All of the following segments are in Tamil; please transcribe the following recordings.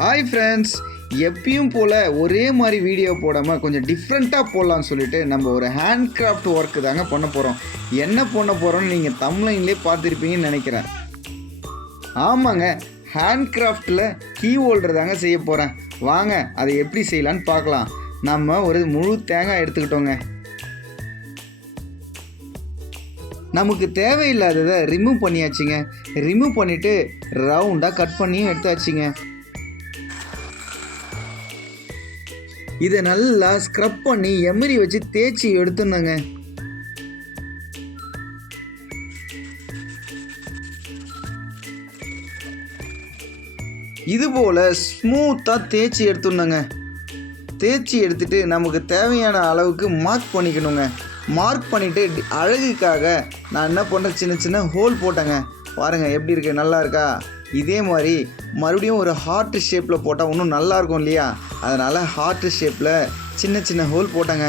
ஹாய் ஃப்ரெண்ட்ஸ், எப்பயும் போல் ஒரே மாதிரி வீடியோ போடாமல் கொஞ்சம் டிஃப்ரெண்ட்டாக போடலான்னு சொல்லிட்டு நம்ம ஒரு ஹேண்ட் கிராஃப்ட் ஒர்க்கு தாங்க பண்ண போகிறோம். என்ன பண்ண போகிறோன்னு நீங்கள் தம்ப்லைன்லேயே பார்த்துருப்பீங்கன்னு நினைக்கிறேன். ஆமாங்க, ஹேண்ட் கிராஃப்டில் கீ ஹோல்டர் தாங்க செய்ய போகிறேன். வாங்க அதை எப்படி செய்யலான்னு பார்க்கலாம். நம்ம ஒரு முழு தேங்காய் எடுத்துக்கிட்டோங்க. நமக்கு தேவையில்லாததை ரிமூவ் பண்ணியாச்சுங்க. ரிமூவ் பண்ணிவிட்டு ரவுண்டாக கட் பண்ணியும் எடுத்தாச்சுங்க. இதை நல்லா ஸ்க்ரப் பண்ணி எமரி வச்சு தேய்ச்சி எடுத்துனாங்க. இது போல் ஸ்மூத்தாக தேய்ச்சி எடுத்துனாங்க. தேய்ச்சி எடுத்துட்டு நமக்கு தேவையான அளவுக்கு மார்க் பண்ணிக்கணுங்க. மார்க் பண்ணிவிட்டு அழகுக்காக நான் என்ன பண்ணுறேன், சின்ன சின்ன ஹோல் போட்டேங்க. பாருங்கள் எப்படி இருக்குது, நல்லா இருக்கா? இதே மாதிரி மறுபடியும் ஒரு ஹார்ட் ஷேப்பில் போட்டால் இன்னும் நல்லாயிருக்கும் இல்லையா? அதனால் ஹார்ட் ஷேப்பில் சின்ன சின்ன ஹோல் போட்டாங்க.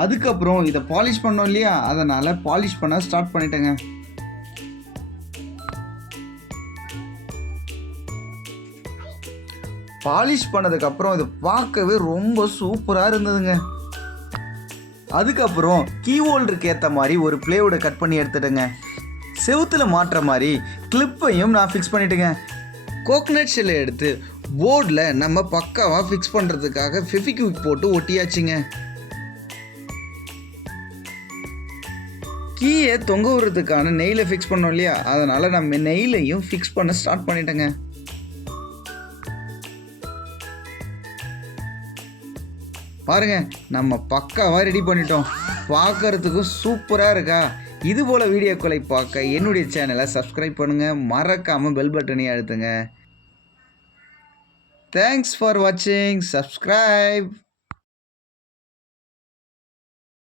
அதுக்கப்புறம் இதை பாலிஷ் பண்ணோம் இல்லையா, அதனால் பாலிஷ் பண்ண ஸ்டார்ட் பண்ணிட்டேங்க. பாலிஷ் பண்ணதுக்கப்புறம் இது பார்க்கவே ரொம்ப சூப்பராக இருந்ததுங்க. அதுக்கப்புறம் கீ ஹோல்டருக்கு ஏற்ற மாதிரி ஒரு பிளேவுடை கட் பண்ணி எடுத்துட்டேங்க. செவுத்தில் மாட்டுற மாதிரி கிளிப்பையும் நான் ஃபிக்ஸ் பண்ணிட்டேங்க. கோகனட் ஷெல்லை எடுத்து போர்டில் நம்ம பக்காவாக ஃபிக்ஸ் பண்ணுறதுக்காக ஃபெவிக்விக் போட்டு ஒட்டியாச்சுங்க. கீயை தொங்க விடுறதுக்கான நெயிலை ஃபிக்ஸ் பண்ணோம் இல்லையா, அதனால் நம்ம நெயிலையும் ஃபிக்ஸ் பண்ண ஸ்டார்ட் பண்ணிட்டேங்க. பாருங்கள், நம்ம பக்காவாக ரெடி பண்ணிட்டோம். பார்க்கறதுக்கும் சூப்பராக இருக்கா? இது போல் வீடியோக்களை பார்க்க என்னுடைய சேனலை சப்ஸ்கிரைப் பண்ணுங்கள். மறக்காமல் பெல் பட்டனையும் அழுத்துங்க. தேங்க்ஸ் ஃபார் வாட்சிங். சப்ஸ்கிரைப்.